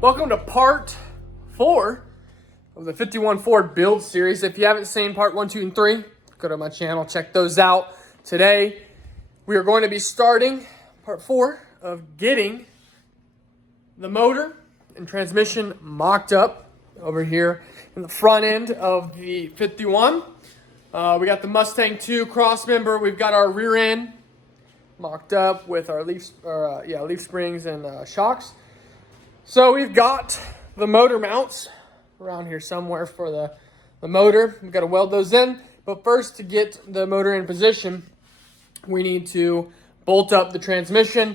Welcome to part 4 of the 51 Ford build series. If you haven't seen part 1, 2, and 3, go to my channel, check those out. Today, we are going to be starting part 4 of getting the motor and transmission mocked up over here in the front end of the 51. We got the Mustang II crossmember. We've got our rear end mocked up with our leaf springs and shocks. So we've got the motor mounts around here somewhere for the motor. We've got to weld those in. But first, to get the motor in position, we need to bolt up the transmission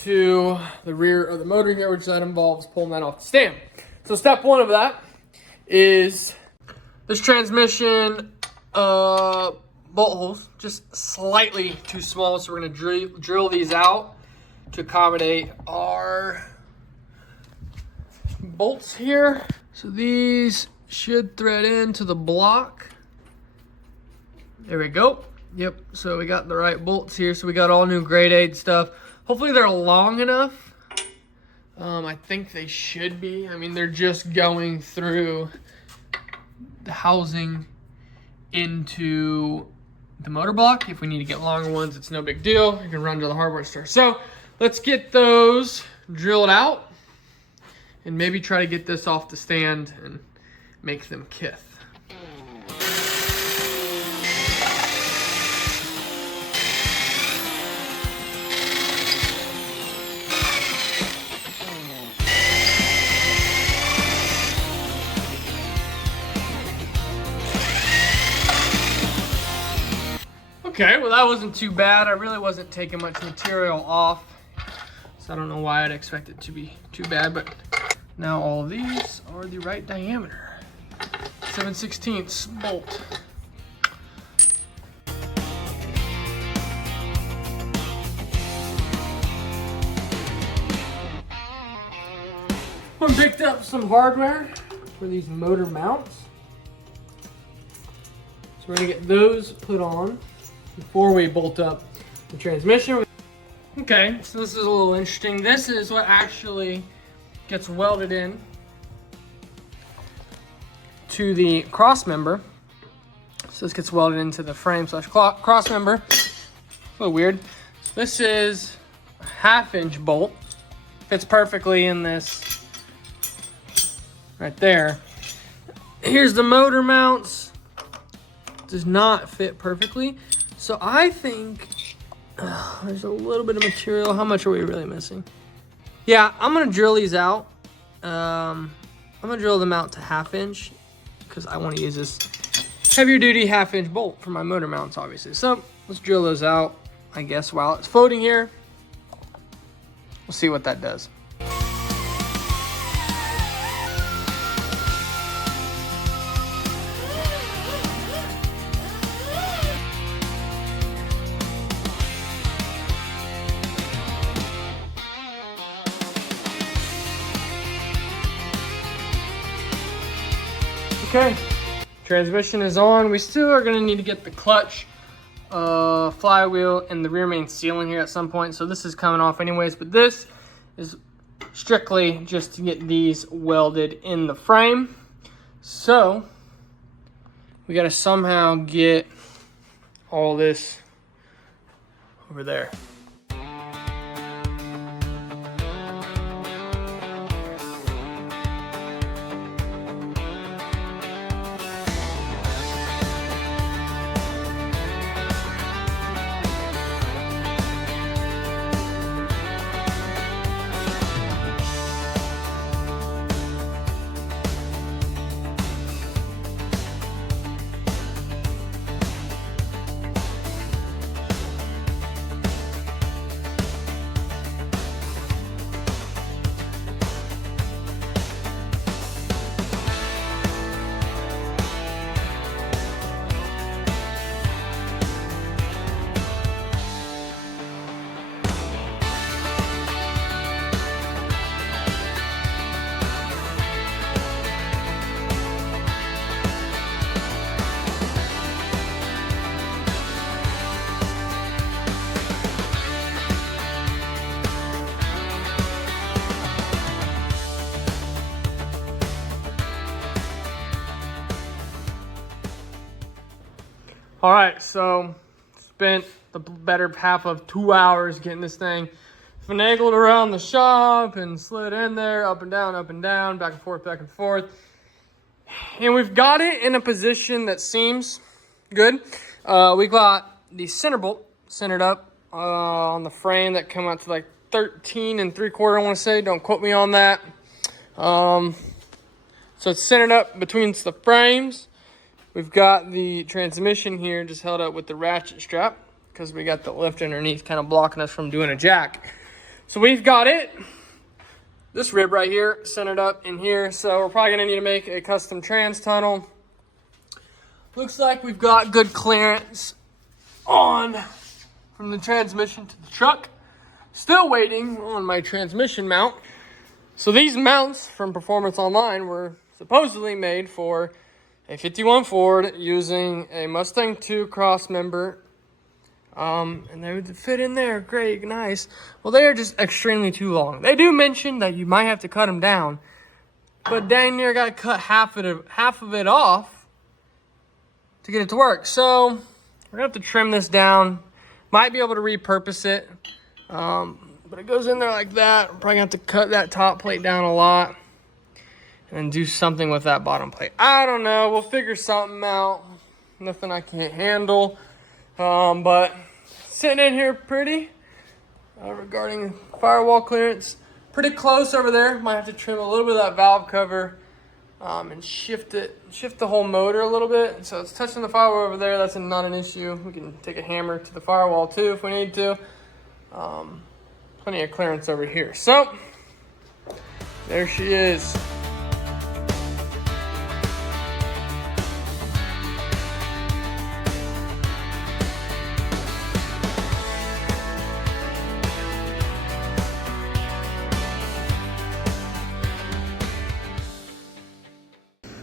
to the rear of the motor here, which that involves pulling that off the stand. So step 1 of that is this transmission bolt holes, just slightly too small. So we're going to drill these out to accommodate our bolts here. So these should thread into the block. There we go. Yep, so we got the right bolts here. So we got all new grade 8 stuff. Hopefully they're long enough. I think they should be. I mean, they're just going through the housing into the motor block. If we need to get longer ones, it's no big deal. You can run to the hardware store. So let's get those drilled out and maybe try to get this off the stand and make them kith. Okay, well that wasn't too bad. I really wasn't taking much material off, so I don't know why I'd expect it to be too bad, but now all of these are the right diameter. 7/16 bolt. I picked up some hardware for these motor mounts. So we're gonna get those put on before we bolt up the transmission. Okay, so this is a little interesting. This is what actually gets welded in to the cross member. So this gets welded into the frame / cross member. A little weird. So this is a 1/2" bolt. Fits perfectly in this right there. Here's the motor mounts. Does not fit perfectly. So I think there's a little bit of material. How much are we really missing? Yeah, I'm gonna drill these out. I'm gonna drill them out to 1/2" because I want to use this heavier duty 1/2" bolt for my motor mounts, obviously. So let's drill those out, I guess, while it's floating here. We'll see what that does. Okay, transmission is on. We still are gonna need to get the clutch, flywheel, and the rear main seal in here at some point. So this is coming off anyways, but this is strictly just to get these welded in the frame. So we gotta somehow get all this over there. All right, so spent the better half of 2 hours getting this thing finagled around the shop and slid in there, up and down, back and forth, back and forth. And we've got it in a position that seems good. We got the center bolt centered up on the frame that come out to like 13 3/4, I want to say. Don't quote me on that. So it's centered up between the frames. We've got the transmission here just held up with the ratchet strap because we got the lift underneath kind of blocking us from doing a jack. So we've got it, this rib right here, centered up in here. So we're probably gonna need to make a custom trans tunnel. Looks like we've got good clearance on from the transmission to the truck. Still waiting on my transmission mount. So these mounts from Performance Online were supposedly made for a 51 Ford using a Mustang II crossmember. And they would fit in there, great, nice. Well, they are just extremely too long. They do mention that you might have to cut them down, but dang near got to cut half of it off to get it to work. So we're gonna have to trim this down. Might be able to repurpose it, but it goes in there like that. We're probably gonna have to cut that top plate down a lot and do something with that bottom plate. I don't know, we'll figure something out. Nothing I can't handle. But sitting in here pretty, regarding firewall clearance, pretty close over there. Might have to trim a little bit of that valve cover, and shift the whole motor a little bit. So it's touching the firewall over there, that's not an issue. We can take a hammer to the firewall too if we need to. Plenty of clearance over here. So, there she is.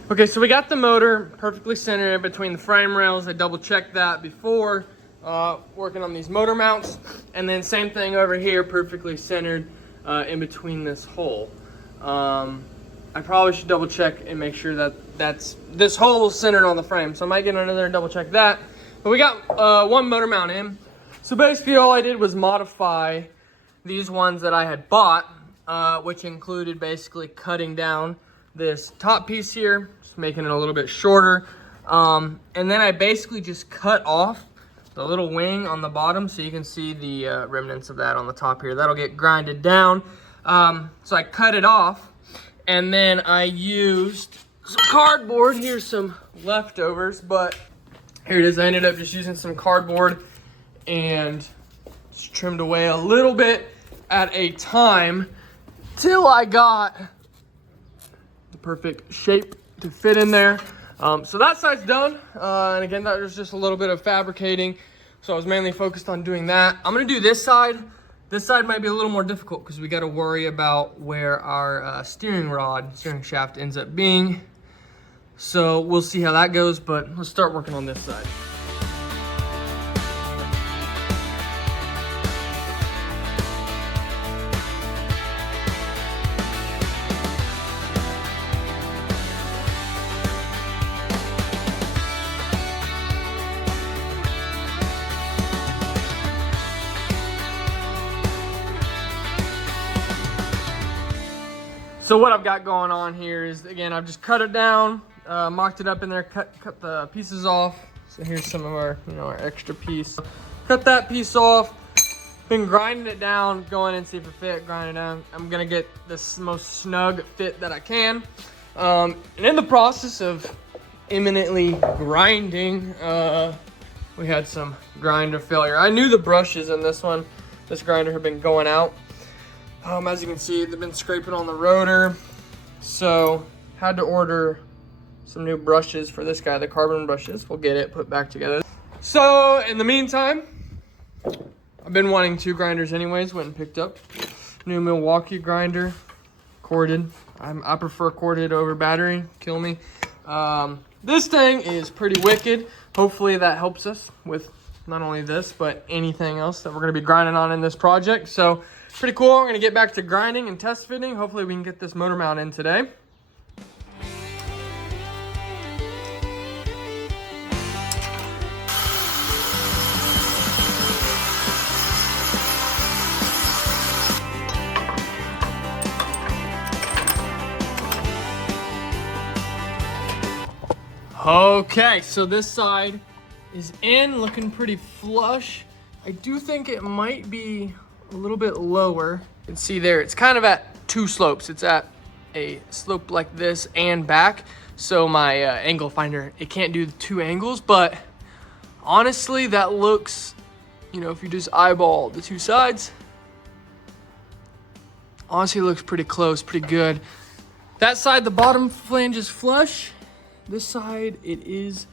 Okay, so we got the motor perfectly centered in between the frame rails. I double checked that before working on these motor mounts. And then same thing over here, perfectly centered in between this hole. I probably should double check and make sure that this hole is centered on the frame. So I might get under there and double check that. But we got one motor mount in. So basically all I did was modify these ones that I had bought, which included basically cutting down this top piece here, just making it a little bit shorter. And then I basically just cut off the little wing on the bottom so you can see the remnants of that on the top here. That'll get grinded down. So I cut it off, and then I used some cardboard. Here's some leftovers, but here it is. I ended up just using some cardboard and just trimmed away a little bit at a time till I got perfect shape to fit in there. So that side's done, and again, that was just a little bit of fabricating, so I was mainly focused on doing that. I'm gonna do this side. This side might be a little more difficult because we got to worry about where our steering shaft ends up being. So we'll see how that goes, but let's start working on this side. So what I've got going on here is, again, I've just cut it down, mocked it up in there, cut the pieces off. So here's some of our, our extra piece. Cut that piece off, been grinding it down, go in and see if it fit, grind it down. I'm gonna get this most snug fit that I can. And in the process of imminently grinding, we had some grinder failure. I knew the brushes in this grinder have been going out. As you can see, they've been scraping on the rotor, so had to order some new brushes for this guy, the carbon brushes. We'll get it put back together. So in the meantime, I've been wanting two grinders anyways. Went and picked up new Milwaukee grinder, corded. I prefer corded over battery, kill me. This thing is pretty wicked. Hopefully that helps us with not only this, but anything else that we're gonna be grinding on in this project. So pretty cool. We're gonna get back to grinding and test fitting. Hopefully we can get this motor mount in today. Okay, so this side is in, looking pretty flush. I do think it might be a little bit lower. You can see there, it's kind of at two slopes. It's at a slope like this and back. So my angle finder, it can't do the two angles, but honestly, that looks, you know, if you just eyeball the two sides, honestly, it looks pretty close, pretty good. That side, the bottom flange is flush. This side, it is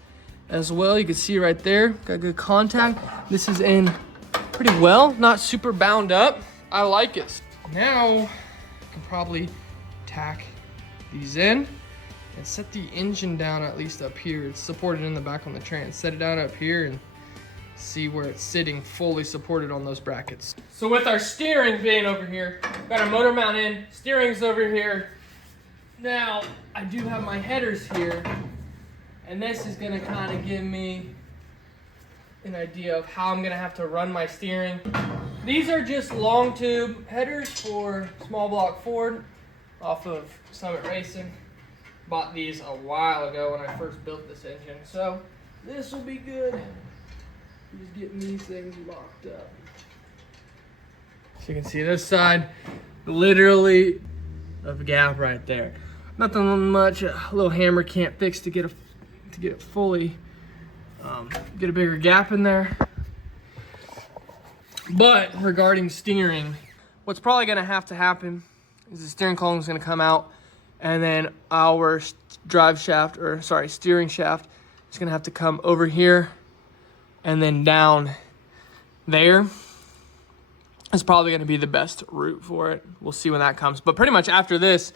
as well. You can see right there, got good contact. This is in pretty well, not super bound up. I like it. Now, I can probably tack these in and set the engine down at least up here. It's supported in the back on the trans. Set it down up here and see where it's sitting fully supported on those brackets. So with our steering being over here, got our motor mount in, steering's over here. Now, I do have my headers here, and this is gonna kind of give me an idea of how I'm gonna have to run my steering. These are just long tube headers for small block Ford off of Summit Racing. Bought these a while ago when I first built this engine, so this will be good. Just getting these things locked up. So you can see this side, literally a gap right there. Nothing much, a little hammer can't fix to get it fully, get a bigger gap in there. But regarding steering, what's probably gonna have to happen is the steering column is gonna come out, and then our steering shaft is gonna have to come over here and then down there. It's probably gonna be the best route for it. We'll see when that comes. But pretty much after this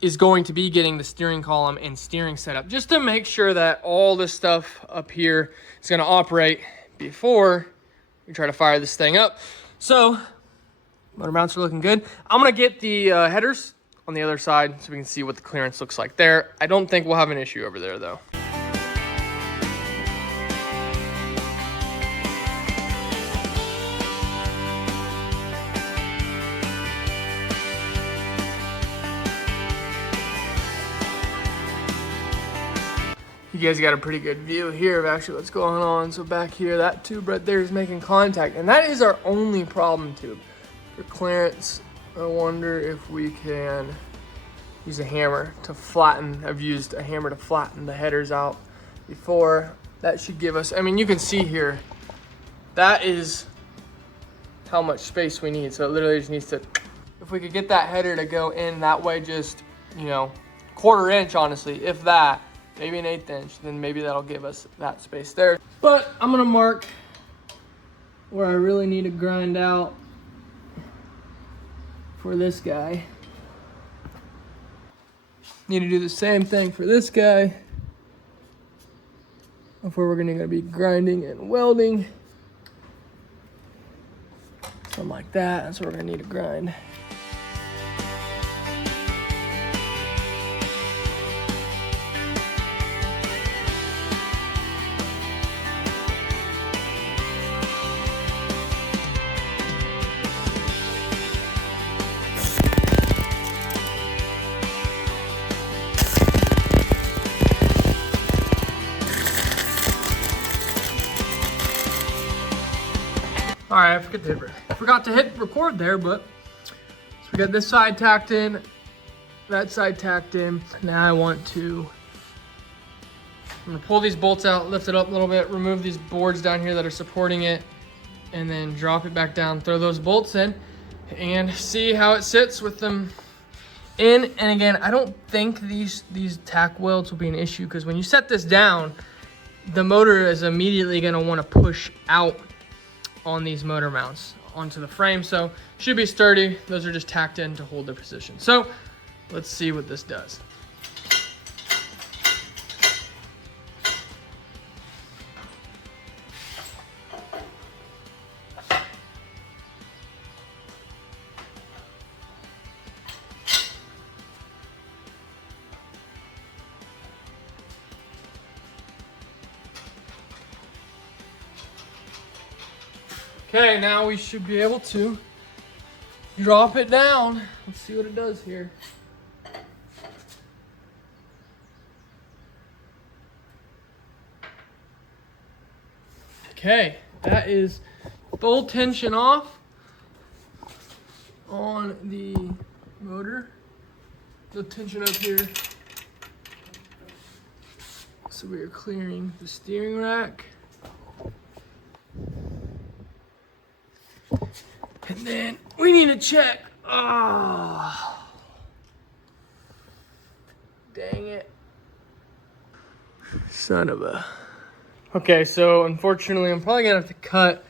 is going to be getting the steering column and steering set up, just to make sure that all this stuff up here is gonna operate before we try to fire this thing up. So, motor mounts are looking good. I'm gonna get the headers on the other side so we can see what the clearance looks like there. I don't think we'll have an issue over there though. You guys got a pretty good view here of actually what's going on. So back here, that tube right there is making contact, and that is our only problem tube. For clearance, I wonder if we can use a hammer to flatten. I've used a hammer to flatten the headers out before. That should give us, I mean, you can see here, that is how much space we need. So it literally just needs to, if we could get that header to go in that way, just, you know, 1/4 inch, honestly, if that, maybe an 1/8 inch, then maybe that'll give us that space there. But I'm gonna mark where I really need to grind out for this guy. Need to do the same thing for this guy. Of where we're gonna be grinding and welding. Something like that, that's what we're gonna need to grind. All right, I forgot to hit record there, but so we got this side tacked in, that side tacked in. Now I'm gonna pull these bolts out, lift it up a little bit, remove these boards down here that are supporting it, and then drop it back down, throw those bolts in, and see how it sits with them in. And again, I don't think these tack welds will be an issue, because when you set this down, the motor is immediately gonna wanna push out on these motor mounts onto the frame, so should be sturdy. Those are just tacked in to hold their position. So let's see what this does. Okay, now we should be able to drop it down. Let's see what it does here. Okay, that is full tension off on the motor. The tension up here. So we are clearing the steering rack. And then we need to check. Oh, dang it. Son of a. Okay, so unfortunately, I'm probably gonna have to cut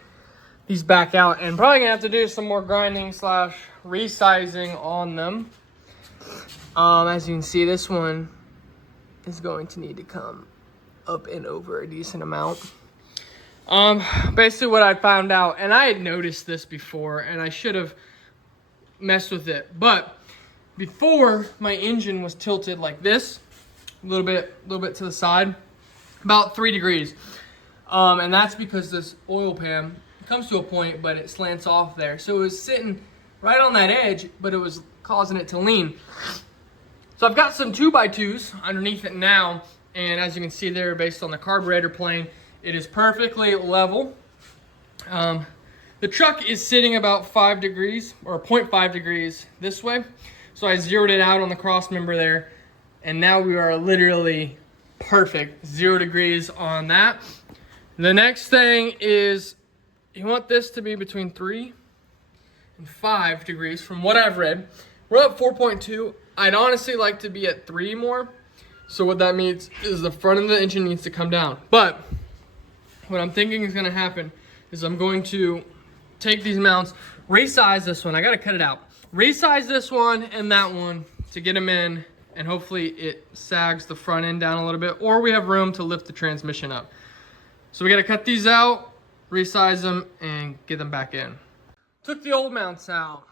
these back out and probably gonna have to do some more grinding slash resizing on them. As you can see, this one is going to need to come up and over a decent amount. Basically what I found out, and I had noticed this before, and I should have messed with it, but before my engine was tilted like this, a little bit to the side, about 3 degrees, and that's because this oil pan comes to a point, but it slants off there. So it was sitting right on that edge, but it was causing it to lean. So I've got some 2x2s underneath it now, and as you can see there, based on the carburetor plane, it is perfectly level. The truck is sitting about 5 degrees, or 0.5 degrees this way. So I zeroed it out on the cross member there, and now we are literally perfect, 0 degrees on that. The next thing is, you want this to be between 3 and 5 degrees from what I've read. We're at 4.2. I'd honestly like to be at 3 more. So what that means is the front of the engine needs to come down. But what I'm thinking is gonna happen is I'm going to take these mounts, resize this one. I gotta cut it out. Resize this one and that one to get them in, and hopefully it sags the front end down a little bit, or we have room to lift the transmission up. So we gotta cut these out, resize them, and get them back in. Took the old mounts out.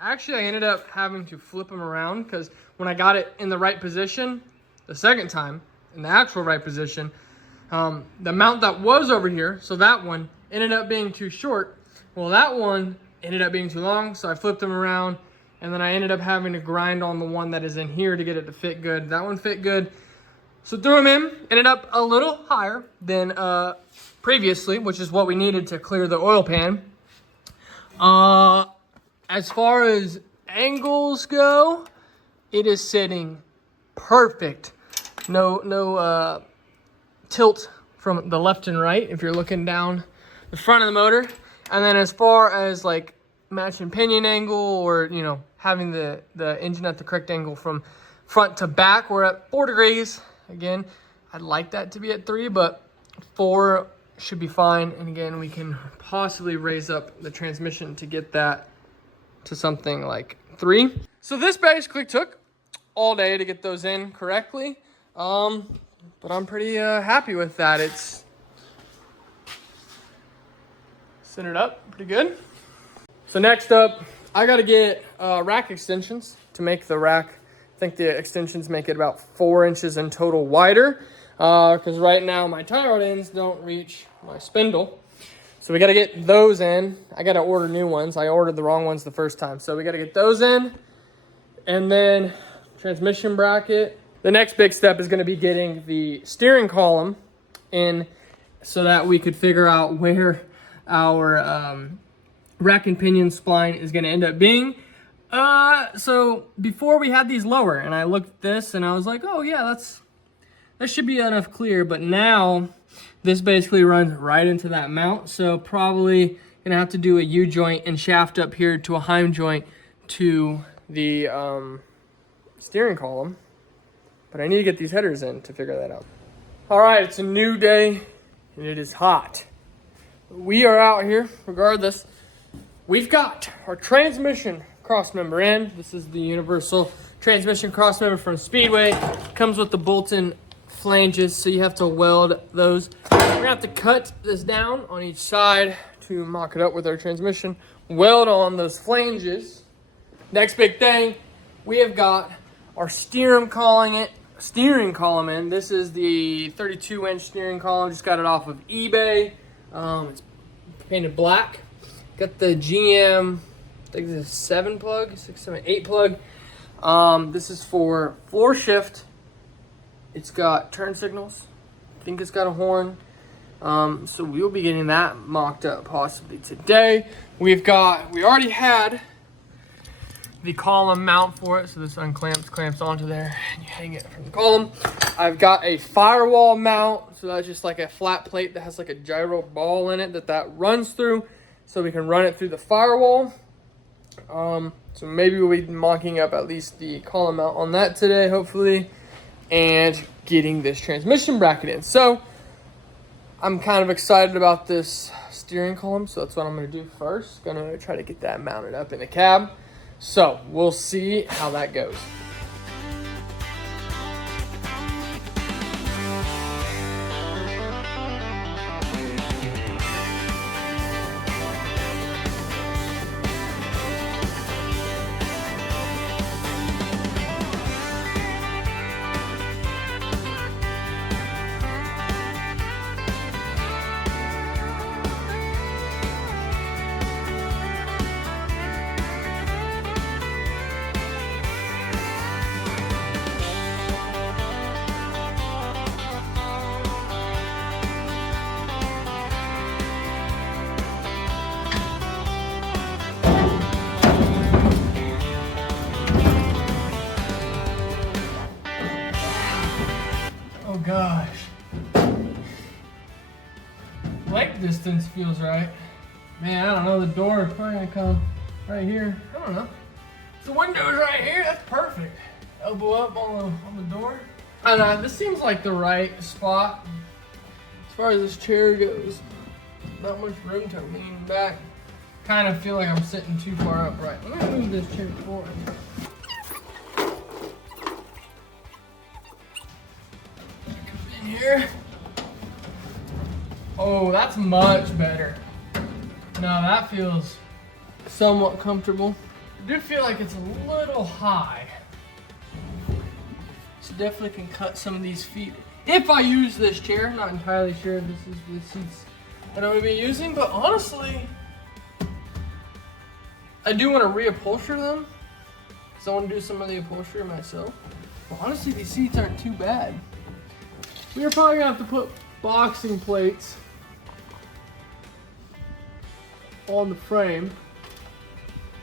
Actually, I ended up having to flip them around because when I got it in the right position, the second time, in the actual right position, the mount that was over here, so that one ended up being too short. Well, that one ended up being too long, so I flipped them around, and then I ended up having to grind on the one that is in here to get it to fit good. That one fit good. So threw them in, ended up a little higher than previously, which is what we needed to clear the oil pan. As far as angles go, it is sitting perfect. No tilt from the left and right if you're looking down the front of the motor. And then as far as like matching pinion angle, or you know, having the engine at the correct angle from front to back, we're at 4 degrees. Again, I'd like that to be at 3, but 4 should be fine. And again, we can possibly raise up the transmission to get that to something like 3. So this basically took all day to get those in correctly. But I'm pretty happy with that. It's centered up pretty good. So next up, I gotta get rack extensions to make the rack. I think the extensions make it about 4 inches in total wider, because right now my tie rod ends don't reach my spindle. So we gotta get those in. I gotta order new ones. I ordered the wrong ones the first time. So we gotta get those in. And then transmission bracket. The next big step is gonna be getting the steering column in so that we could figure out where our rack and pinion spline is gonna end up being. So before we had these lower, and I looked at this and I was like, oh yeah, that should be enough clear. But now this basically runs right into that mount. So probably gonna have to do a U-joint and shaft up here to a Heim joint to the steering column. But I need to get these headers in to figure that out. All right, it's a new day and it is hot. We are out here regardless. We've got our transmission crossmember in. This is the universal transmission crossmember from Speedway. Comes with the bolt-in flanges, so you have to weld those. We're gonna have to cut this down on each side to mock it up with our transmission. Weld on those flanges. Next big thing, we have got our steering column in. This is the 32-inch steering column. Just got it off of eBay. It's painted black. Got the GM, I think this is 7 plug, 6, 7, 8 plug. This is for floor shift. It's got turn signals. I think it's got a horn. So we will be getting that mocked up possibly today. We already had the column mount for it, so this clamps onto there, and you hang it from the column. I've got a firewall mount, so that's just like a flat plate that has like a gyro ball in it that runs through, so we can run it through the firewall. So maybe we'll be mocking up at least the column mount on that today, hopefully, and getting this transmission bracket in. So I'm kind of excited about this steering column, so that's what I'm going to do first. Going to try to get that mounted up in the cab. So we'll see how that goes. Oh gosh. Leg distance feels right. Man, I don't know, the door is probably gonna come right here. I don't know. The window's right here, that's perfect. Elbow up on the door. I don't know, this seems like the right spot. As far as this chair goes, not much room to lean back. Kind of feel like I'm sitting too far upright. Let me move this chair forward. Here. Oh, that's much better. Now that feels somewhat comfortable. I do feel like it's a little high. So definitely can cut some of these feet. If I use this chair, not entirely sure if this is the seats that I'm gonna be using, but honestly, I do want to reupholster them because I want to do some of the upholstery myself. But honestly, these seats aren't too bad. We're probably gonna have to put boxing plates on the frame.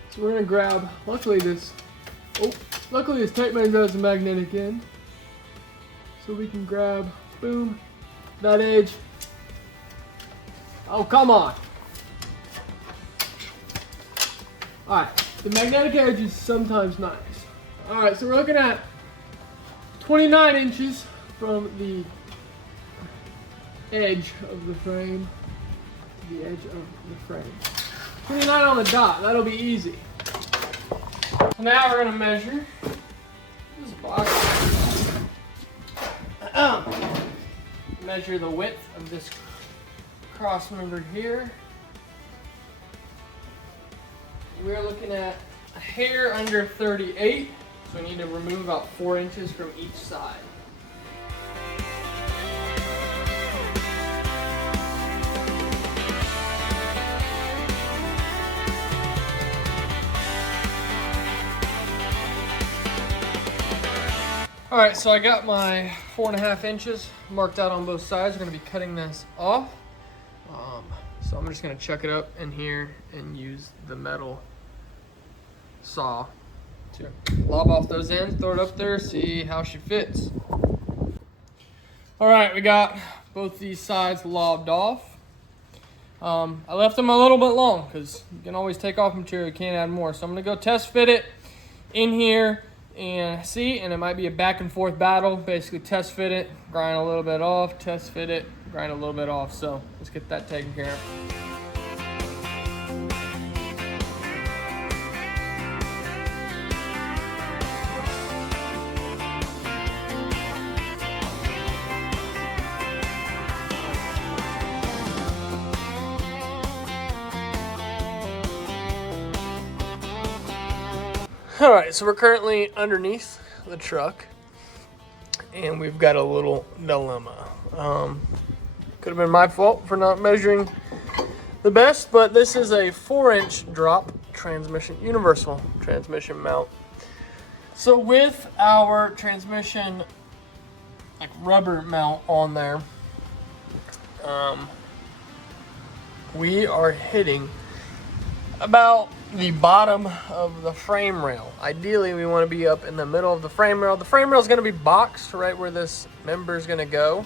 So we're gonna grab, luckily this tape measure has a magnetic end. So we can grab, boom, that edge. Oh, come on. All right, the magnetic edge is sometimes nice. All right, so we're looking at 29 inches from the edge of the frame to the edge of the frame. 29 on the dot, that'll be easy. So now we're gonna measure this box. Measure the width of this cross member here. We're looking at a hair under 38, so we need to remove about 4 inches from each side. All right, so I got my 4.5 inches marked out on both sides. We're gonna be cutting this off. So I'm just gonna chuck it up in here and use the metal saw to lob off those ends, throw it up there, see how she fits. All right, we got both these sides lobbed off. I left them a little bit long because you can always take off material, you can't add more. So I'm gonna go test fit it in here and see, and it might be a back and forth battle. Basically test fit it, grind a little bit off, test fit it, grind a little bit off. So let's get that taken care of. All right, so we're currently underneath the truck and we've got a little dilemma. Could have been my fault for not measuring the best, but this is a 4-inch drop transmission, universal transmission mount. So with our transmission like rubber mount on there, we are hitting about the bottom of the frame rail. Ideally, we want to be up in the middle of the frame rail. The frame rail is going to be boxed right where this member is going to go.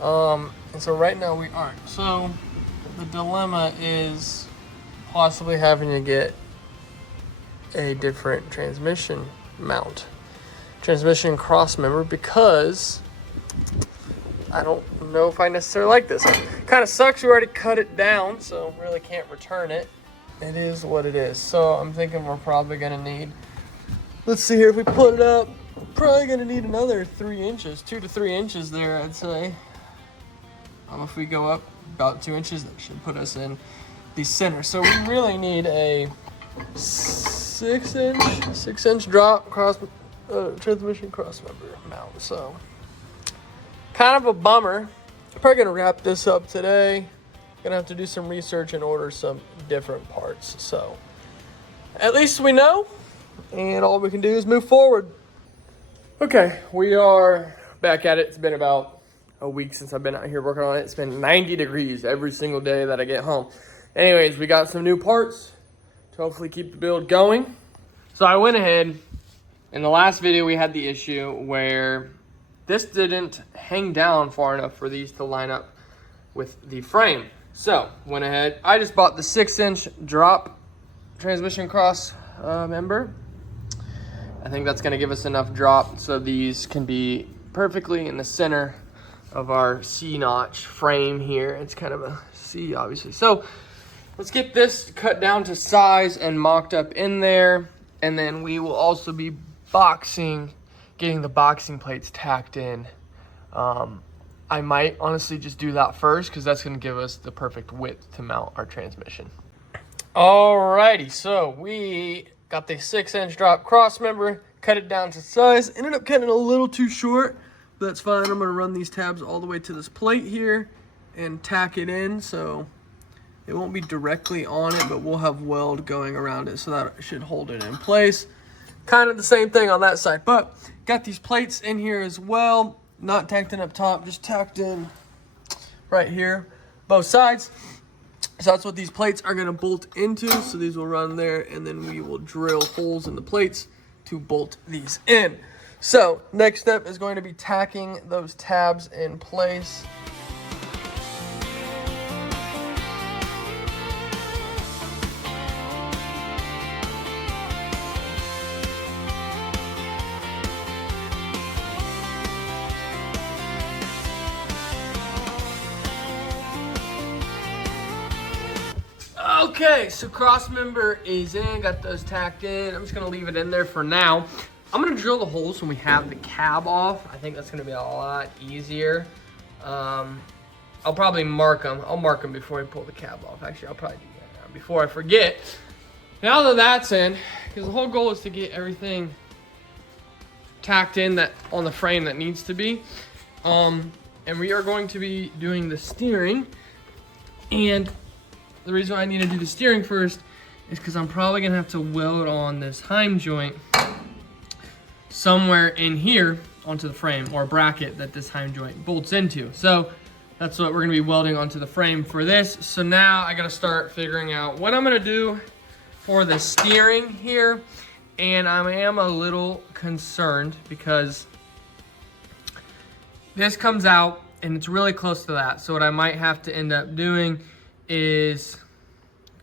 And so right now we aren't. So the dilemma is possibly having to get a different transmission mount, transmission cross member, because I don't know if I necessarily like this. Kind of sucks, we already cut it down, so really can't return it. It is what it is. So I'm thinking we're probably gonna need, let's see here, if we put it up, probably gonna need another 3 inches, 2 to 3 inches there, I'd say. If we go up about 2 inches, that should put us in the center. So we really need a 6 inch drop cross transmission cross member mount. So kind of a bummer. I'm probably gonna wrap this up today. Gonna have to do some research and order some different parts. So at least we know, and all we can do is move forward. Okay, we are back at it. It's been about a week since I've been out here working on it. It's been 90 degrees every single day that I get home. Anyways, we got some new parts to hopefully keep the build going. So I went ahead, in the last video we had the issue where this didn't hang down far enough for these to line up with the frame. So went ahead, I just bought the 6-inch drop transmission cross member. I think that's gonna give us enough drop so these can be perfectly in the center of our C-notch frame here. It's kind of a C, obviously. So let's get this cut down to size and mocked up in there, and then we will also be getting the boxing plates tacked in. I might honestly just do that first because that's going to give us the perfect width to mount our transmission. Alrighty, so we got the 6-inch drop cross member, cut it down to size. Ended up cutting it a little too short. That's fine. I'm going to run these tabs all the way to this plate here and tack it in, so it won't be directly on it, but we'll have weld going around it, so that should hold it in place. Kind of the same thing on that side, but got these plates in here as well. Not tacked in up top, just tacked in right here, both sides. So that's what these plates are going to bolt into. So these will run there, and then we will drill holes in the plates to bolt these in. So next step is going to be tacking those tabs in place. Okay, so cross member is in, got those tacked in. I'm just gonna leave it in there for now. I'm gonna drill the holes when we have the cab off. I think that's gonna be a lot easier. I'll probably mark them. I'll mark them before I pull the cab off. Actually, I'll probably do that now before I forget. Now that that's in, because the whole goal is to get everything tacked in that on the frame that needs to be. And we are going to be doing the steering. And the reason why I need to do the steering first is because I'm probably gonna have to weld on this heim joint somewhere in here onto the frame, or a bracket that this heim joint bolts into. So that's what we're gonna be welding onto the frame for this. So now I gotta start figuring out what I'm gonna do for the steering here. And I am a little concerned because this comes out and it's really close to that. So what I might have to end up doing is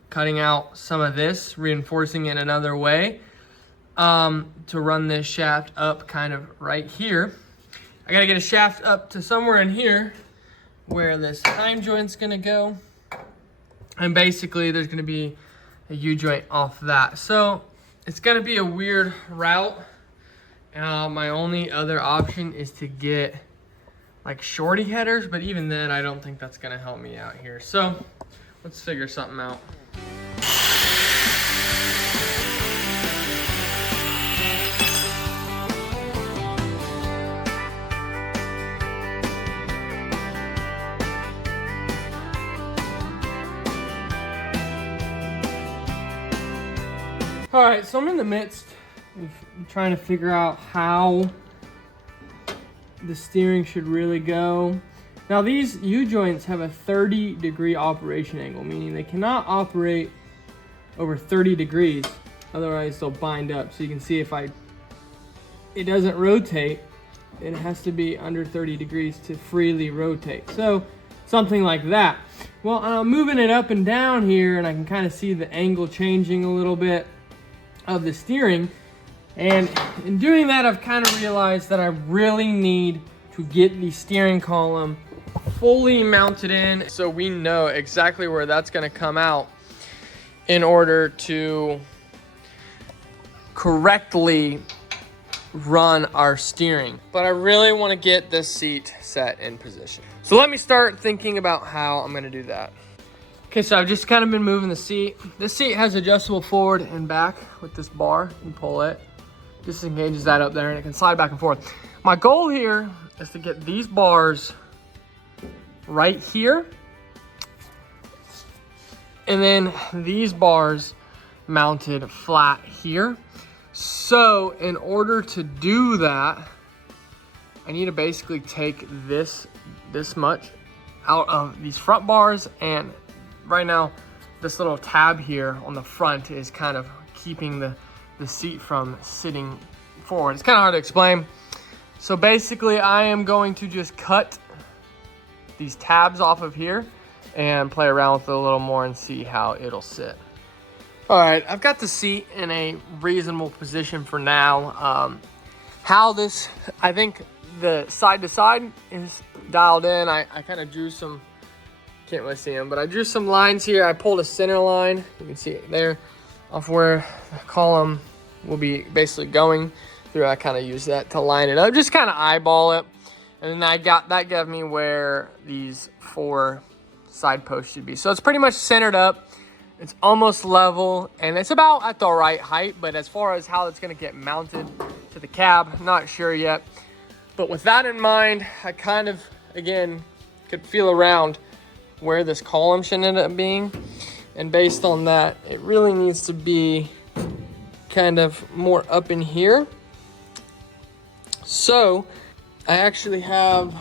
cutting out some of this, reinforcing it another way to run this shaft up kind of right here. I gotta get a shaft up to somewhere in here where this heim joint's gonna go. And basically there's gonna be a U-joint off that. So it's gonna be a weird route. My only other option is to get like shorty headers, but even then I don't think that's gonna help me out here. So let's figure something out. All right, so I'm in the midst of trying to figure out how the steering should really go. Now these U-joints have a 30-degree operation angle, meaning they cannot operate over 30 degrees, otherwise they'll bind up. So you can see if it doesn't rotate, it has to be under 30 degrees to freely rotate. So something like that. Well, I'm moving it up and down here, and I can kind of see the angle changing a little bit of the steering. And in doing that, I've kind of realized that I really need to get the steering column fully mounted in so we know exactly where that's going to come out in order to correctly run our steering. But I really want to get this seat set in position. So let me start thinking about how I'm going to do that. Okay, so I've just kind of been moving the seat. This seat has adjustable forward and back with this bar. You can pull it. Just engages that up there and it can slide back and forth. My goal here is to get these bars right here, and then these bars mounted flat here. So in order to do that, I need to basically take this much out of these front bars, and right now this little tab here on the front is kind of keeping the seat from sitting forward. It's kind of hard to explain. So basically I am going to just cut these tabs off of here and play around with it a little more and see how it'll sit. All right, I've got the seat in a reasonable position for now. I think the side to side is dialed in. I kind of drew some, can't really see them, but I drew some lines here. I pulled a center line, you can see it there, off where the column will be basically going through. I kind of use that to line it up, just kind of eyeball it. And then that gave me where these 4 side posts should be. So it's pretty much centered up. It's almost level, and it's about at the right height. But as far as how it's going to get mounted to the cab, not sure yet. But with that in mind, I kind of, again, could feel around where this column should end up being. And based on that, it really needs to be kind of more up in here. So I actually have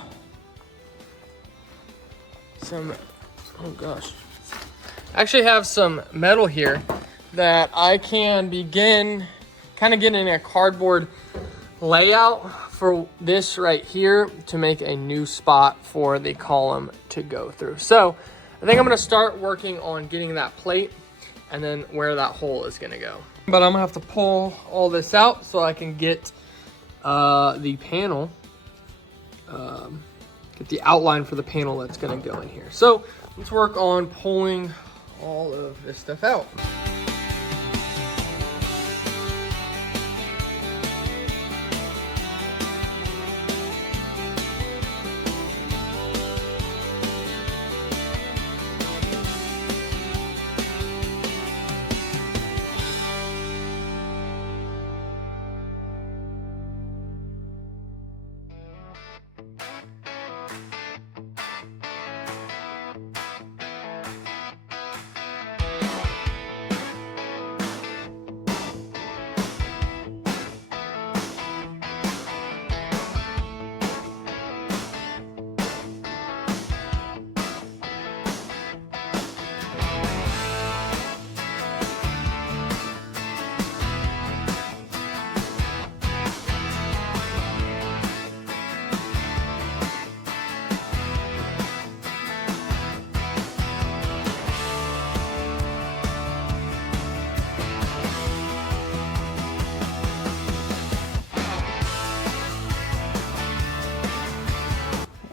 some, I actually have some metal here that I can begin kind of getting a cardboard layout for this right here to make a new spot for the column to go through. So I think I'm gonna start working on getting that plate and then where that hole is gonna go. But I'm gonna have to pull all this out so I can get the panel, get the outline for the panel that's gonna go in here. So let's work on pulling all of this stuff out.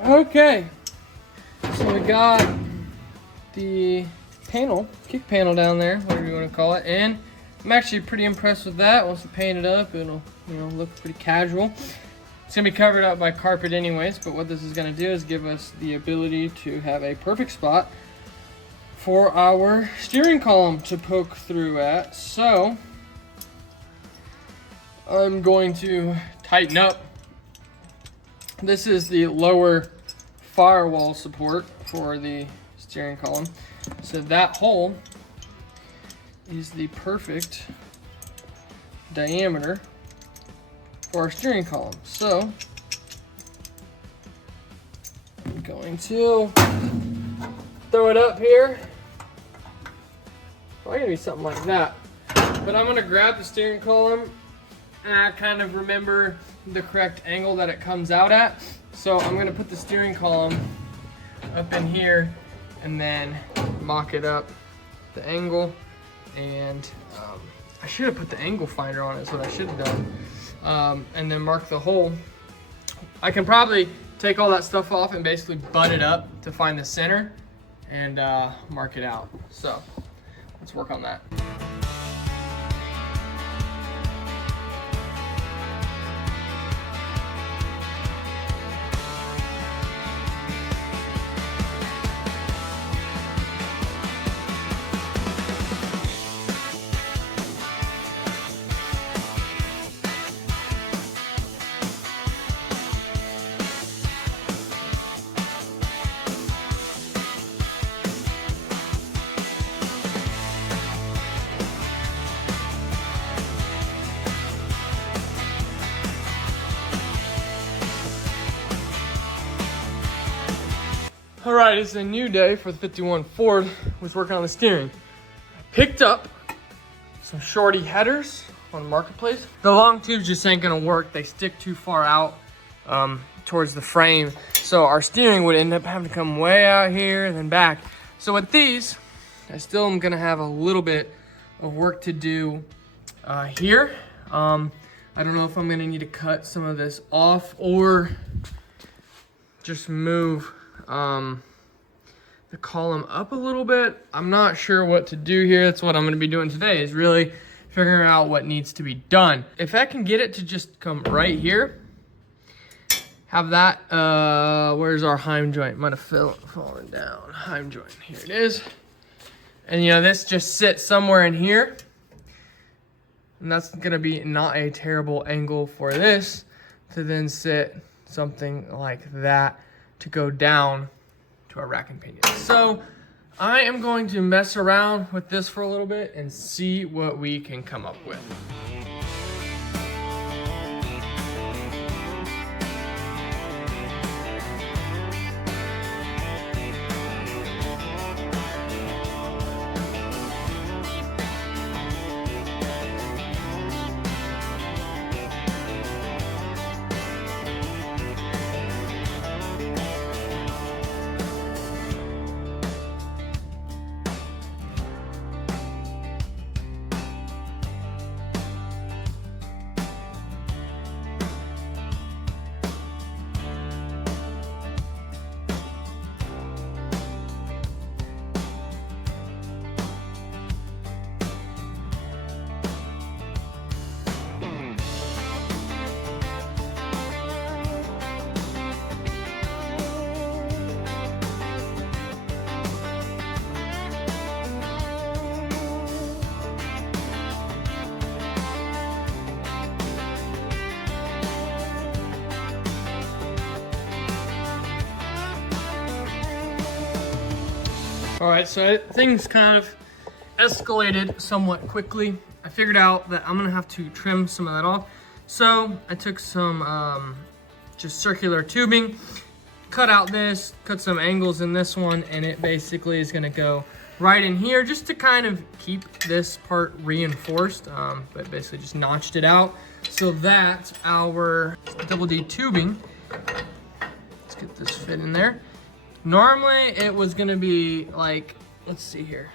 Okay, so we got the panel, kick panel down there, whatever you want to call it, and I'm actually pretty impressed with that. Once we paint it up, it'll look pretty casual. It's gonna be covered up by carpet anyways, but what this is gonna do is give us the ability to have a perfect spot for our steering column to poke through at. So I'm going to tighten up. This is the lower firewall support for the steering column. So that hole is the perfect diameter for our steering column. So I'm going to throw it up here. Probably gonna be something like that. But I'm gonna grab the steering column and I kind of remember the correct angle that it comes out at. So I'm gonna put the steering column up in here and then mock it up the angle. And I should have put the angle finder on it, is what I should have done. And then mark the hole. I can probably take all that stuff off and basically butt it up to find the center and mark it out. So let's work on that. All right, it's a new day for the 51 Ford. Was working on the steering. I picked up some shorty headers on the marketplace. The long tubes just ain't gonna work. They stick too far out towards the frame. So our steering would end up having to come way out here and then back. So with these, I still am gonna have a little bit of work to do here. I don't know if I'm gonna need to cut some of this off or just move the column up a little bit. I'm not sure what to do here. That's what I'm going to be doing today, is really figuring out what needs to be done. If I can get it to just come right here, have that, where's our heim joint? Might have fallen down. Heim joint, here it is. And you know, this just sits somewhere in here. And that's going to be not a terrible angle for this to then sit something like that to go down to our rack and pinion. So I am going to mess around with this for a little bit and see what we can come up with. All right, so things kind of escalated somewhat quickly. I figured out that I'm gonna have to trim some of that off. So I took some just circular tubing, cut out this, cut some angles in this one, and it basically is gonna go right in here just to kind of keep this part reinforced, but basically just notched it out so that our double D tubing, let's get this fit in there. Normally it was gonna be like, let's see here,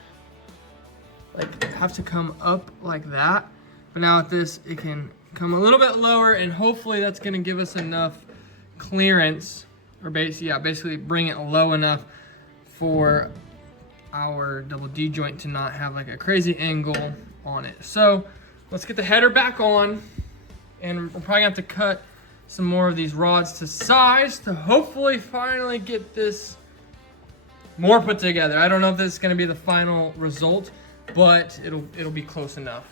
like have to come up like that, but now with this it can come a little bit lower, and hopefully that's gonna give us enough clearance, or basically bring it low enough for our double D joint to not have like a crazy angle on it. So let's get the header back on, and we're probably gonna have to cut some more of these rods to size to hopefully finally get this more put together. I don't know if this is gonna be the final result, but it'll be close enough.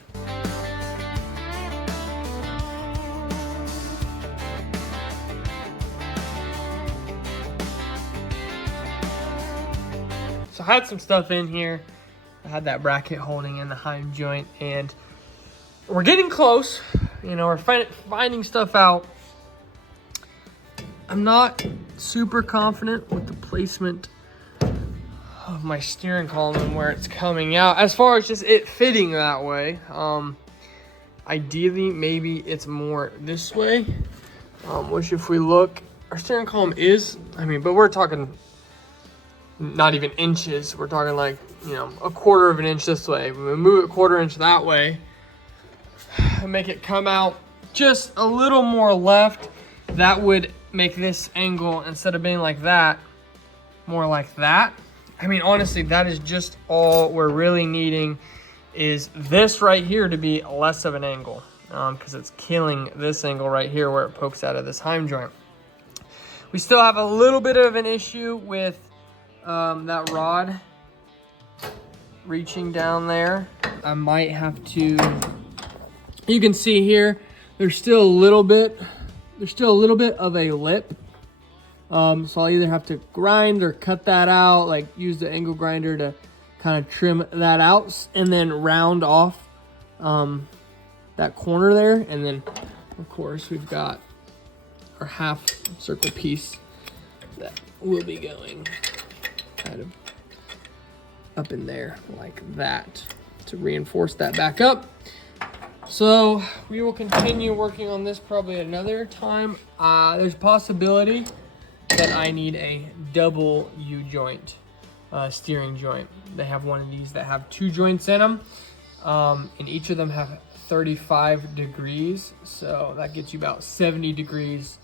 So I had some stuff in here. I had that bracket holding in the heim joint, and we're getting close. You know, we're finding stuff out. I'm not super confident with the placement of my steering column and where it's coming out as far as just it fitting that way. Ideally, maybe it's more this way, which if we look, our steering column is, but we're talking not even inches. We're talking like, a quarter of an inch this way. When we move it a quarter inch that way and make it come out just a little more left, that would make this angle, instead of being like that, more like that. Honestly, that is just all we're really needing, is this right here to be less of an angle, because it's killing this angle right here where it pokes out of this heim joint. We still have a little bit of an issue with that rod reaching down there. I might have to, you can see here, there's still a little bit of a lip. So I'll either have to grind or cut that out, like use the angle grinder to kind of trim that out and then round off that corner there. And then of course we've got our half circle piece that will be going kind of up in there like that to reinforce that back up. So we will continue working on this probably another time. There's a possibility that I need a double U-joint steering joint. They have one of these that have 2 joints in them, and each of them have 35 degrees. So that gets you about 70 degrees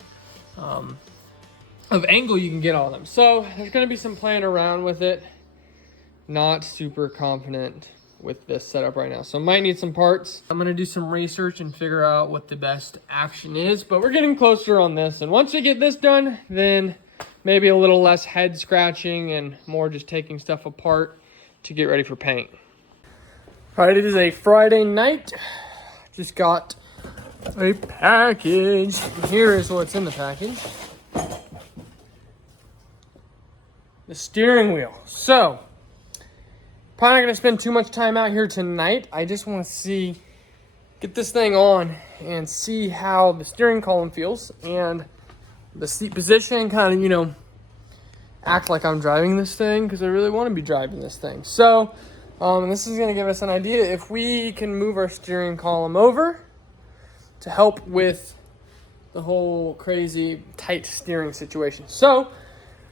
of angle you can get on them. So there's gonna be some playing around with it. Not super confident with this setup right now, so might need some parts. I'm gonna do some research and figure out what the best action is, but we're getting closer on this. And once we get this done, then maybe a little less head scratching and more just taking stuff apart to get ready for paint. All right, it is a Friday night. Just got a package. Here is what's in the package. The steering wheel. So, probably not gonna spend too much time out here tonight. I just wanna get this thing on and see how the steering column feels and the seat position, kind of, act like I'm driving this thing, because I really wanna be driving this thing. So, this is gonna give us an idea if we can move our steering column over to help with the whole crazy tight steering situation. So,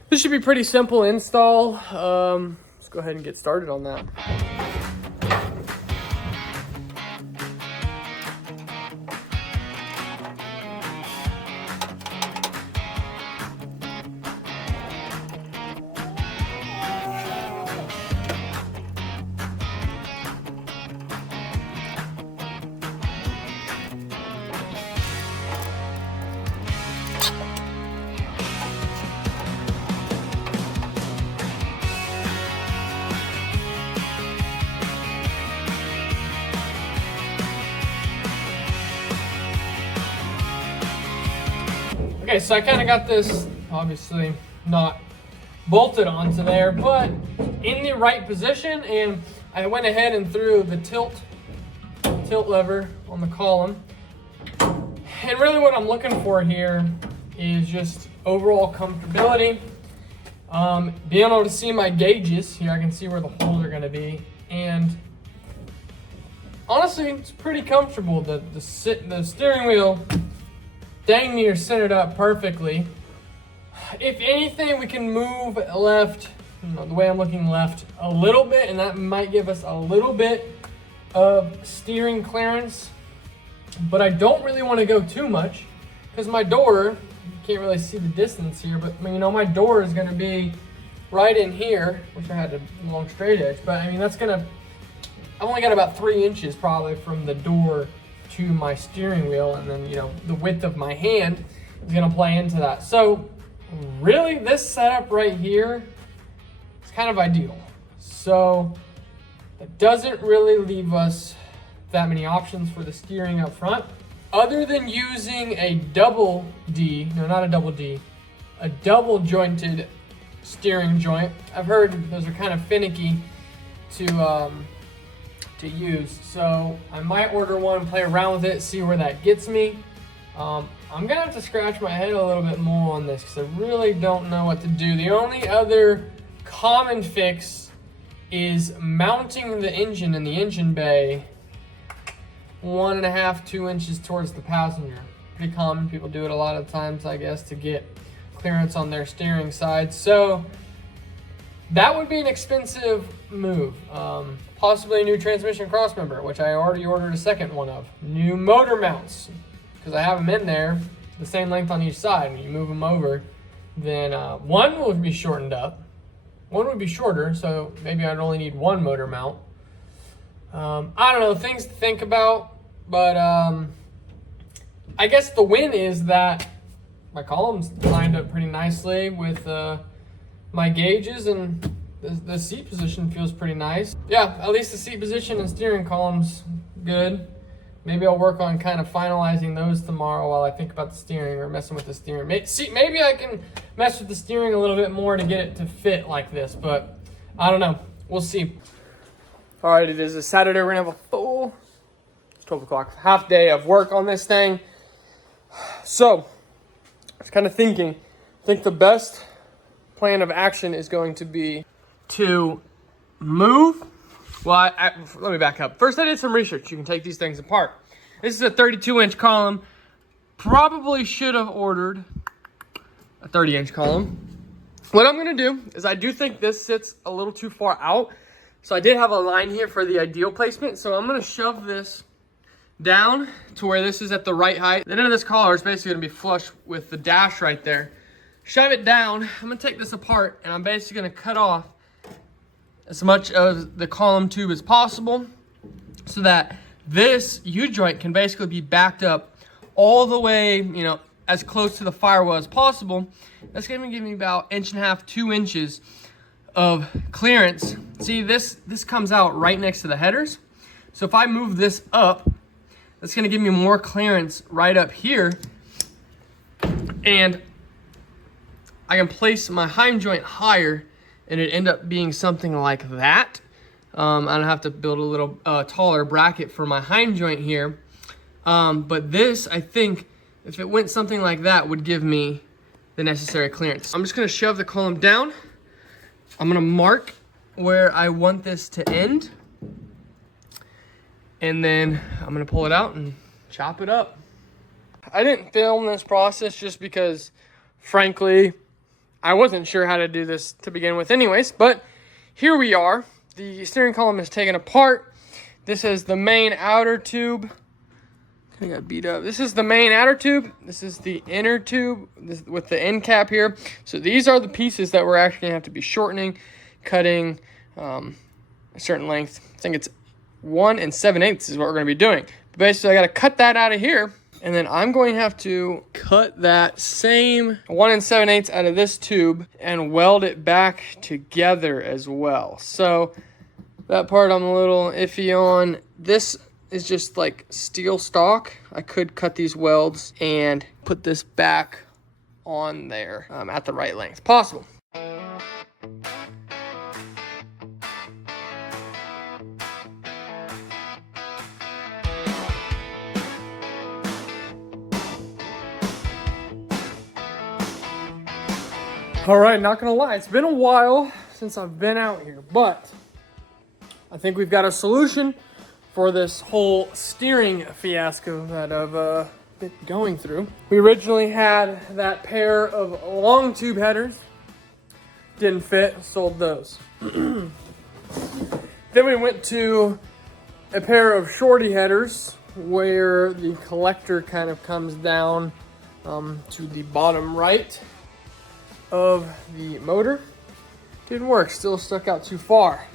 this should be pretty simple install. Let's go ahead and get started on that. Okay, so I kind of got this, obviously not bolted onto there, but in the right position, and I went ahead and threw the tilt lever on the column. And really what I'm looking for here is just overall comfortability. Being able to see my gauges, here I can see where the holes are gonna be, and honestly, it's pretty comfortable. The steering wheel dang near centered up perfectly. If anything, we can move left, the way I'm looking left, a little bit, and that might give us a little bit of steering clearance. But I don't really want to go too much, because my door, you can't really see the distance here, but my door is going to be right in here. Wish I had a long straight edge, but I've only got about 3 inches probably from the door to my steering wheel, and then the width of my hand is going to play into that. So really this setup right here is kind of ideal. So it doesn't really leave us that many options for the steering up front, other than using a double jointed steering joint. I've heard those are kind of finicky to use, so I might order one, play around with it, see where that gets me. I'm gonna have to scratch my head a little bit more on this because I really don't know what to do. The only other common fix is mounting the engine in the engine bay 1.5 to 2 inches towards the passenger. Pretty common. People do it a lot of times, I guess, to get clearance on their steering side. So that would be an expensive move. Possibly a new transmission crossmember, which I already ordered a second one of. New motor mounts, because I have them in there, the same length on each side. When you move them over, then one would be shortened up. One would be shorter, so maybe I'd only need one motor mount. I don't know, things to think about, but I guess the win is that my columns lined up pretty nicely with my gauges, and the seat position feels pretty nice. Yeah, at least the seat position and steering column's good. Maybe I'll work on kind of finalizing those tomorrow while I think about the steering or messing with the steering. Maybe I can mess with the steering a little bit more to get it to fit like this, but I don't know. We'll see. All right, it is a Saturday. We're gonna have a full, it's 12 o'clock, half day of work on this thing. So, I was kind of thinking, I think the best plan of action is going to be to move. Well, let me back up. First, I did some research. You can take these things apart. This is a 32-inch column. Probably should have ordered a 30-inch column. What I'm going to do is I do think this sits a little too far out. So I did have a line here for the ideal placement. So I'm going to shove this down to where this is at the right height. The end of this collar is basically going to be flush with the dash right there. Shove it down. I'm going to take this apart, and I'm basically going to cut off as much of the column tube as possible so that this U-joint can basically be backed up all the way, you know, as close to the firewall as possible. That's going to give me about 1.5 to 2 inches of clearance. See, this comes out right next to the headers. So if I move this up, that's going to give me more clearance right up here. And I can place my Heim joint higher, and it'd end up being something like that. I don't have to build a little taller bracket for my Heim joint here. But this, I think, if it went something like that, would give me the necessary clearance. I'm just gonna shove the column down. I'm gonna mark where I want this to end. And then I'm gonna pull it out and chop it up. I didn't film this process just because, frankly, I wasn't sure how to do this to begin with anyways, but here we are. The steering column is taken apart. This is the main outer tube. I got beat up. This is the main outer tube. This is the inner tube with the end cap here. So these are the pieces that we're actually gonna have to be shortening, cutting a certain length. I think it's 1 7/8 is what we're gonna be doing. But basically, I gotta cut that out of here. And then I'm going to have to cut that same 1 7/8 out of this tube and weld it back together as well. So that part I'm a little iffy on. This is just like steel stock. I could cut these welds and put this back on there at the right length possible. All right, not gonna lie, it's been a while since I've been out here, but I think we've got a solution for this whole steering fiasco that I've been going through. We originally had that pair of long tube headers, didn't fit, sold those. Then we went to a pair of shorty headers where the collector kind of comes down to the bottom right of the motor. Didn't work, still stuck out too far.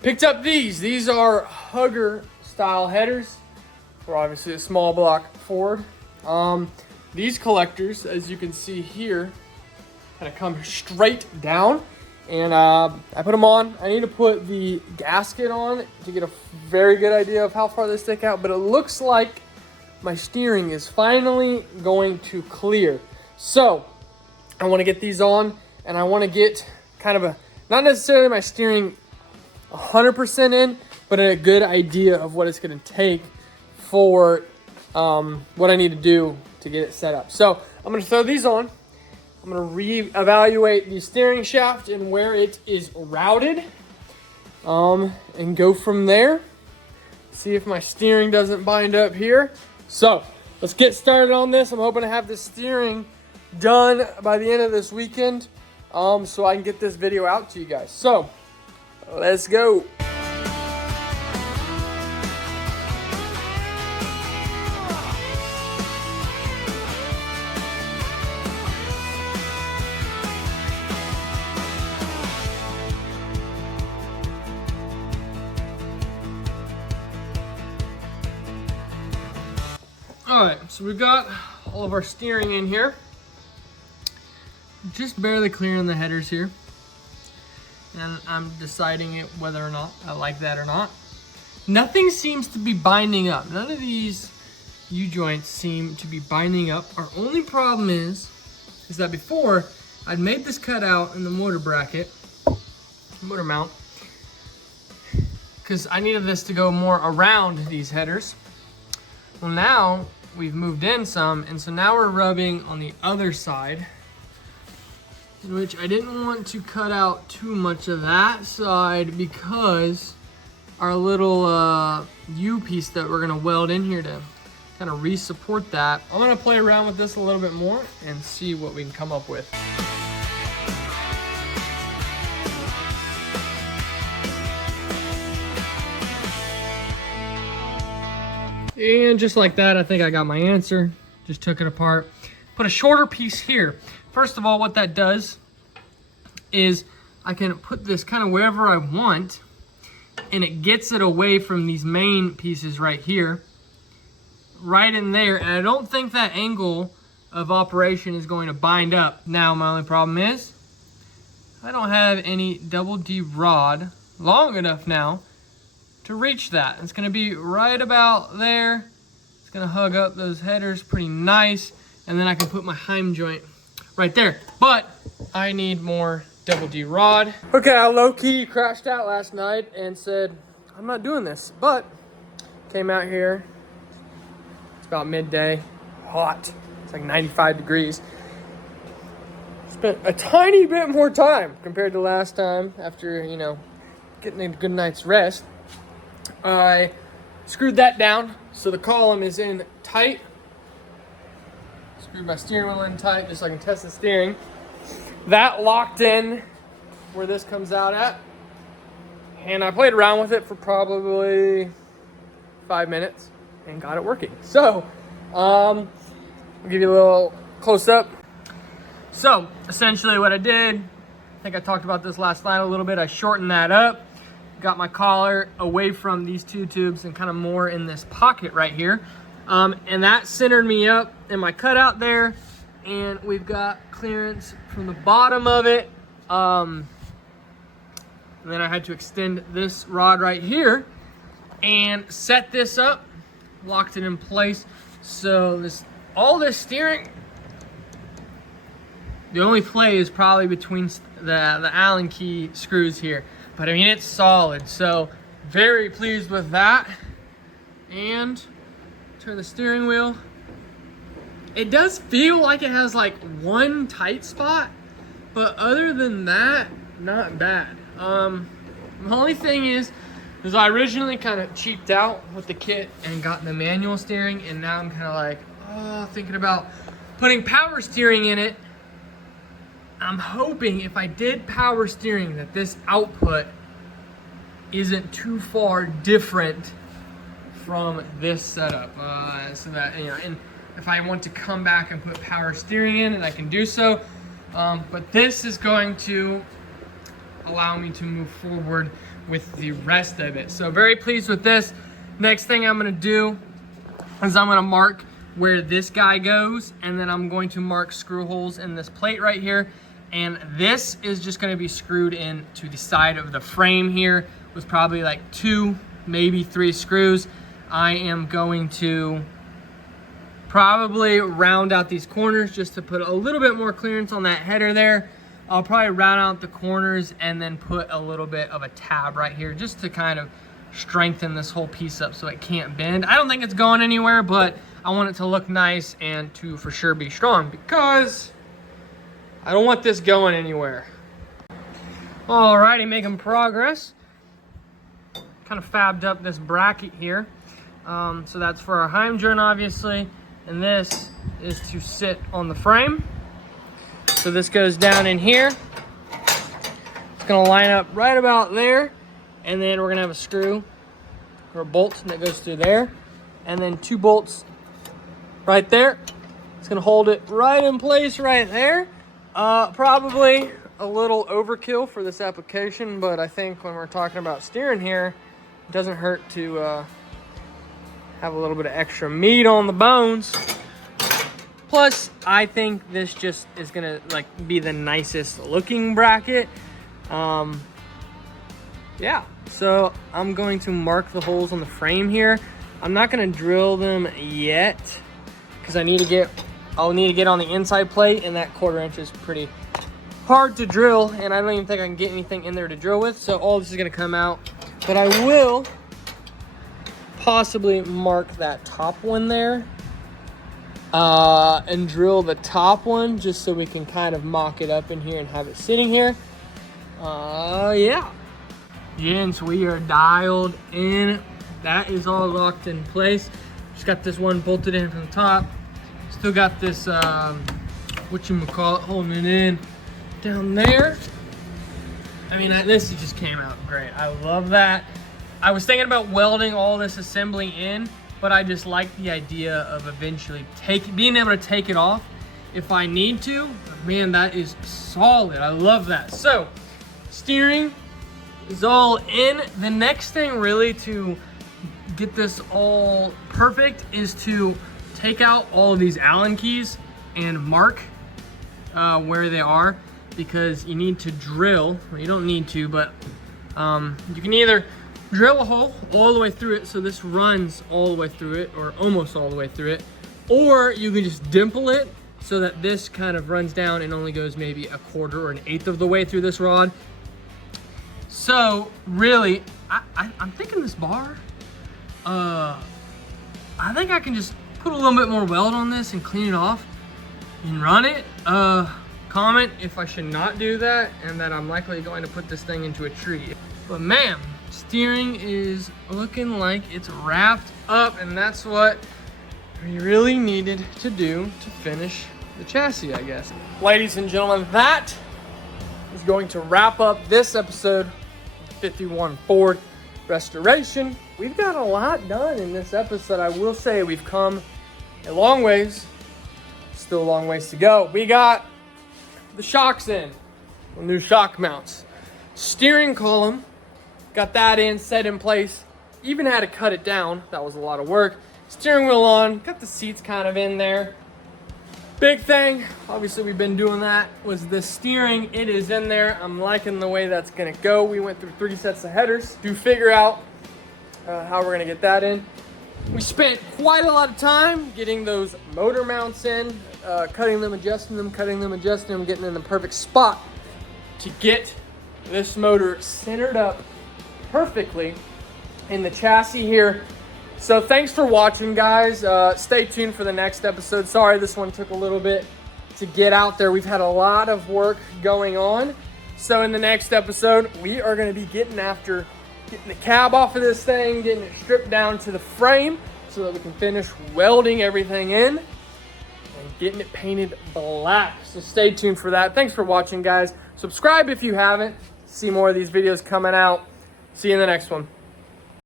Picked up these. These are Hugger style headers for obviously a small block Ford. These collectors, as you can see here, kind of come straight down, and I put them on. I need to put the gasket on to get a very good idea of how far they stick out, but it looks like my steering is finally going to clear. So I want to get these on, and I want to get kind of not necessarily my steering 100% in, but a good idea of what it's going to take for what I need to do to get it set up. So I'm gonna throw these on. I'm gonna reevaluate the steering shaft and where it is routed, and go from there. See if my steering doesn't bind up here. So let's get started on this. I'm hoping to have the steering done by the end of this weekend, so I can get this video out to you guys. So let's go. All right, so we've got all of our steering in here. Just barely clearing the headers here. And I'm deciding whether or not I like that or not. Nothing seems to be binding up. None of these U-joints seem to be binding up. Our only problem is that before I'd made this cutout in the motor bracket, motor mount, because I needed this to go more around these headers. Well, now we've moved in some, and so now we're rubbing on the other side, which I didn't want to cut out too much of that side because our little U piece that we're gonna weld in here to kind of re-support that. I'm gonna play around with this a little bit more and see what we can come up with. And just like that, I think I got my answer. Just took it apart. Put a shorter piece here. First of all, what that does is I can put this kind of wherever I want, and it gets it away from these main pieces right here, right in there. And I don't think that angle of operation is going to bind up. Now, my only problem is I don't have any double D rod long enough now to reach that. It's gonna be right about there. It's gonna hug up those headers pretty nice, and then I can put my heim joint right there. But I need more double D rod. Okay, I low-key crashed out last night and said, I'm not doing this, but came out here. It's about midday, hot. It's like 95 degrees. Spent a tiny bit more time compared to last time after, you know, getting a good night's rest. I screwed that down so the column is in tight. Screwed my steering wheel in tight just so I can test the steering. That locked in where this comes out at. And I played around with it for probably 5 minutes and got it working. So, I'll give you a little close up. So, essentially what I did, I think I talked about this last night a little bit. I shortened that up. Got my collar away from these two tubes and kind of more in this pocket right here. And that centered me up in my cutout there. And we've got clearance from the bottom of it. And then I had to extend this rod right here and set this up, locked it in place. So all this steering, the only play is probably between the Allen key screws here. But I mean, it's solid, so very pleased with that. And turn the steering wheel. It does feel like it has like one tight spot, but other than that, not bad. The only thing is I originally kind of cheaped out with the kit and got the manual steering, and now I'm kind of like, thinking about putting power steering in it. I'm hoping if I did power steering that this output isn't too far different from this setup. So that, you know, and if I want to come back and put power steering in, and I can do so. But this is going to allow me to move forward with the rest of it. So very pleased with this. Next thing I'm gonna do is I'm gonna mark where this guy goes, and then I'm going to mark screw holes in this plate right here. And this is just gonna be screwed in to the side of the frame here with probably like 2, maybe 3 screws. I am going to probably round out these corners just to put a little bit more clearance on that header there. I'll probably round out the corners and then put a little bit of a tab right here just to kind of strengthen this whole piece up so it can't bend. I don't think it's going anywhere, but I want it to look nice and to for sure be strong, because I don't want this going anywhere. Alrighty, making progress. Kind of fabbed up this bracket here. So that's for our Heim joint, obviously. And this is to sit on the frame. So this goes down in here. It's gonna line up right about there. And then we're gonna have a screw or a bolt that goes through there. And then 2 bolts right there. It's gonna hold it right in place right there. Probably a little overkill for this application, but I think when we're talking about steering here, it doesn't hurt to have a little bit of extra meat on the bones. Plus, I think this just is gonna like be the nicest looking bracket. Yeah, so I'm going to mark the holes on the frame here. I'm not gonna drill them yet because I'll need to get on the inside plate, and that 1/4 inch is pretty hard to drill, and I don't even think I can get anything in there to drill with. So all this is gonna come out, but I will possibly mark that top one there and drill the top one just so we can kind of mock it up in here and have it sitting here. Yeah. Gents, we are dialed in. That is all locked in place. Just got this one bolted in from the top. Still got this, whatchamacallit, holding it in down there. I mean, this just came out great. I love that. I was thinking about welding all this assembly in, but I just like the idea of eventually being able to take it off if I need to. Man, that is solid. I love that. So, steering is all in. The next thing really to get this all perfect is to take out all of these Allen keys and mark where they are, because you need to drill, or you don't need to, but you can either drill a hole all the way through it so this runs all the way through it, or almost all the way through it, or you can just dimple it so that this kind of runs down and only goes maybe 1/4 or 1/8 of the way through this rod. So really, I'm thinking this bar, I think I can just put a little bit more weld on this and clean it off and run it. Comment if I should not do that and that I'm likely going to put this thing into a tree. But man, steering is looking like it's wrapped up, and that's what we really needed to do to finish the chassis, I guess. Ladies and gentlemen, that is going to wrap up this episode of 51 Ford Restoration. We've got a lot done in this episode. I will say we've come a long ways. Still a long ways to go. We got the shocks in, the new shock mounts. Steering column, got that in, set in place. Even had to cut it down. That was a lot of work. Steering wheel on, got the seats kind of in there. Big thing, obviously we've been doing that, was the steering. It is in there. I'm liking the way that's gonna go. We went through 3 sets of headers to figure out how we're gonna get that in. We spent quite a lot of time getting those motor mounts in, cutting them, adjusting them, getting in the perfect spot to get this motor centered up perfectly in the chassis here. So thanks for watching, guys. Stay tuned for the next episode. Sorry this one took a little bit to get out there. We've had a lot of work going on. So in the next episode, we are going to be getting the cab off of this thing, getting it stripped down to the frame so that we can finish welding everything in and getting it painted black. So stay tuned for that. Thanks for watching, guys. Subscribe if you haven't. See more of these videos coming out. See you in the next one.